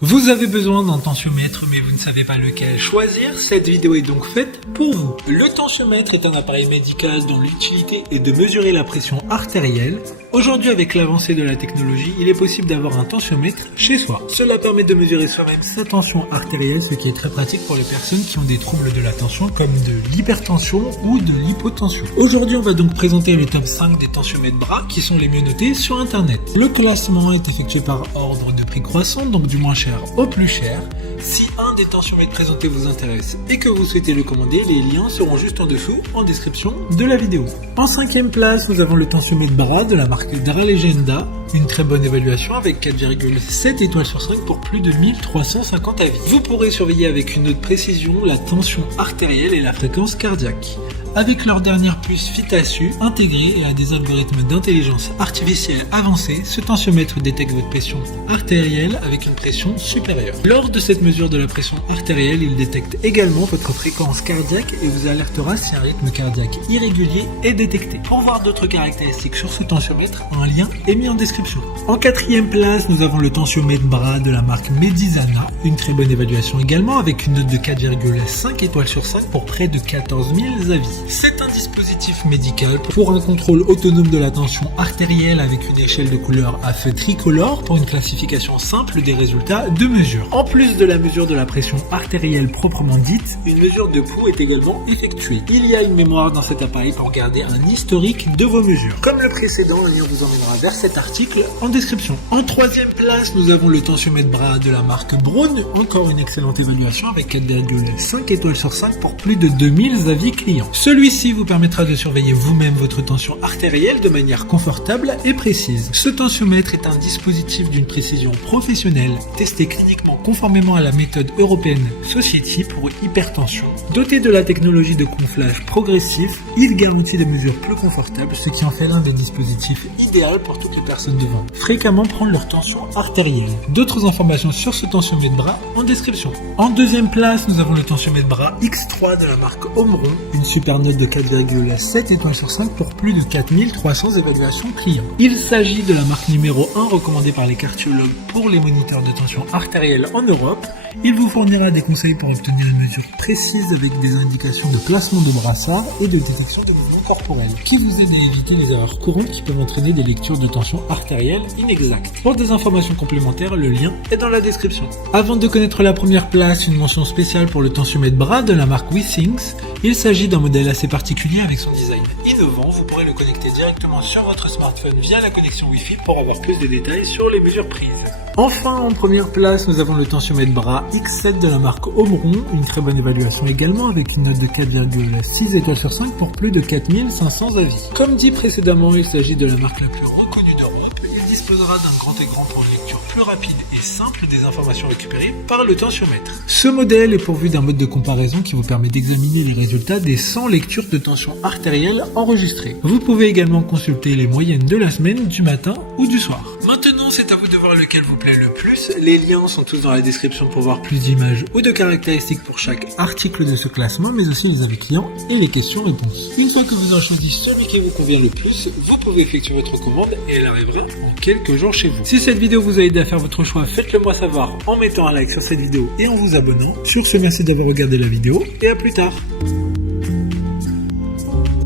Vous avez besoin d'un tensiomètre mais vous ne savez pas lequel choisir, cette vidéo est donc faite pour vous. Le tensiomètre est un appareil médical dont l'utilité est de mesurer la pression artérielle. Aujourd'hui, avec l'avancée de la technologie, il est possible d'avoir un tensiomètre chez soi. Cela permet de mesurer soi-même sa tension artérielle, ce qui est très pratique pour les personnes qui ont des troubles de la tension comme de l'hypertension ou de l'hypotension. Aujourd'hui, on va donc présenter le top 5 des tensiomètres bras qui sont les mieux notés sur internet. Le classement est effectué par ordre de prix croissant, donc du moins cher au plus cher. Si un des tensiomètres présentés vous intéresse et que vous souhaitez le commander, les liens seront juste en dessous en description de la vidéo. En 5e place, nous avons le tensiomètre bras de la marque Dralegenda, une très bonne évaluation avec 4,7 étoiles sur 5 pour plus de 1350 avis. Vous pourrez surveiller avec une haute précision la tension artérielle et la fréquence cardiaque. Avec leur dernière puce FitASU intégrée et à des algorithmes d'intelligence artificielle avancés, ce tensiomètre détecte votre pression artérielle avec une pression supérieure. Lors de cette mesure de la pression artérielle, il détecte également votre fréquence cardiaque et vous alertera si un rythme cardiaque irrégulier est détecté. Pour voir d'autres caractéristiques sur ce tensiomètre, un lien est mis en description. En 4e place, nous avons le tensiomètre bras de la marque Medisana, une très bonne évaluation également avec une note de 4,5 étoiles sur 5 pour près de 14 000 avis. C'est un dispositif médical pour un contrôle autonome de la tension artérielle avec une échelle de couleur à feu tricolore pour une classification simple des résultats de mesure. En plus de la mesure de la pression artérielle proprement dite, une mesure de pouls est également effectuée. Il y a une mémoire dans cet appareil pour garder un historique de vos mesures. Comme le précédent, le lien vous emmènera vers cet article en description. En 3e place, nous avons le tensiomètre bras de la marque Braun, encore une excellente évaluation avec 4,5 étoiles sur 5 pour plus de 2000 avis clients. Celui-ci vous permettra de surveiller vous-même votre tension artérielle de manière confortable et précise. Ce tensiomètre est un dispositif d'une précision professionnelle, testé cliniquement conformément à la méthode européenne Society pour hypertension. Doté de la technologie de gonflage progressif, il garantit des mesures plus confortables, ce qui en fait l'un des dispositifs idéaux pour toutes les personnes devant fréquemment prendre leur tension artérielle. D'autres informations sur ce tensiomètre bras en description. En 2e place, nous avons le tensiomètre bras X3 de la marque Omron, une super note de 4,7 étoiles sur 5 pour plus de 4300 évaluations clients. Il s'agit de la marque numéro 1 recommandée par les cardiologues pour les moniteurs de tension artérielle en Europe. Il vous fournira des conseils pour obtenir une mesure précise avec des indications de placement de brassard et de détection de mouvements corporels qui vous aident à éviter les erreurs courantes qui peuvent entraîner des lectures de tension artérielle inexactes. Pour des informations complémentaires, le lien est dans la description. Avant de connaître la première place, une mention spéciale pour le tensiomètre bras de la marque Withings. Il s'agit d'un modèle assez particulier avec son design innovant. Vous pourrez le connecter directement sur votre smartphone via la connexion Wi-Fi pour avoir plus de détails sur les mesures prises. Enfin, en première place, nous avons le tensiomètre bras X7 de la marque Omron, une très bonne évaluation également avec une note de 4,6 étoiles sur 5 pour plus de 4500 avis. Comme dit précédemment, il s'agit de la marque la plus reconnue d'Europe. Il disposera d'un grand écran pour une lecture plus rapide et simple des informations récupérées par le tensiomètre. Ce modèle est pourvu d'un mode de comparaison qui vous permet d'examiner les résultats des 100 lectures de tension artérielle enregistrées. Vous pouvez également consulter les moyennes de la semaine, du matin ou du soir. Maintenant, c'est à vous de voir lequel vous plaît le plus. Les liens sont tous dans la description pour voir plus d'images ou de caractéristiques pour chaque article de ce classement, mais aussi les avis clients et les questions-réponses. Une fois que vous en choisissez celui qui vous convient le plus, vous pouvez effectuer votre commande et elle arrivera en quelques jours chez vous. Si cette vidéo vous a aidé à faire votre choix, faites-le moi savoir en mettant un like sur cette vidéo et en vous abonnant. Sur ce, merci d'avoir regardé la vidéo et à plus tard.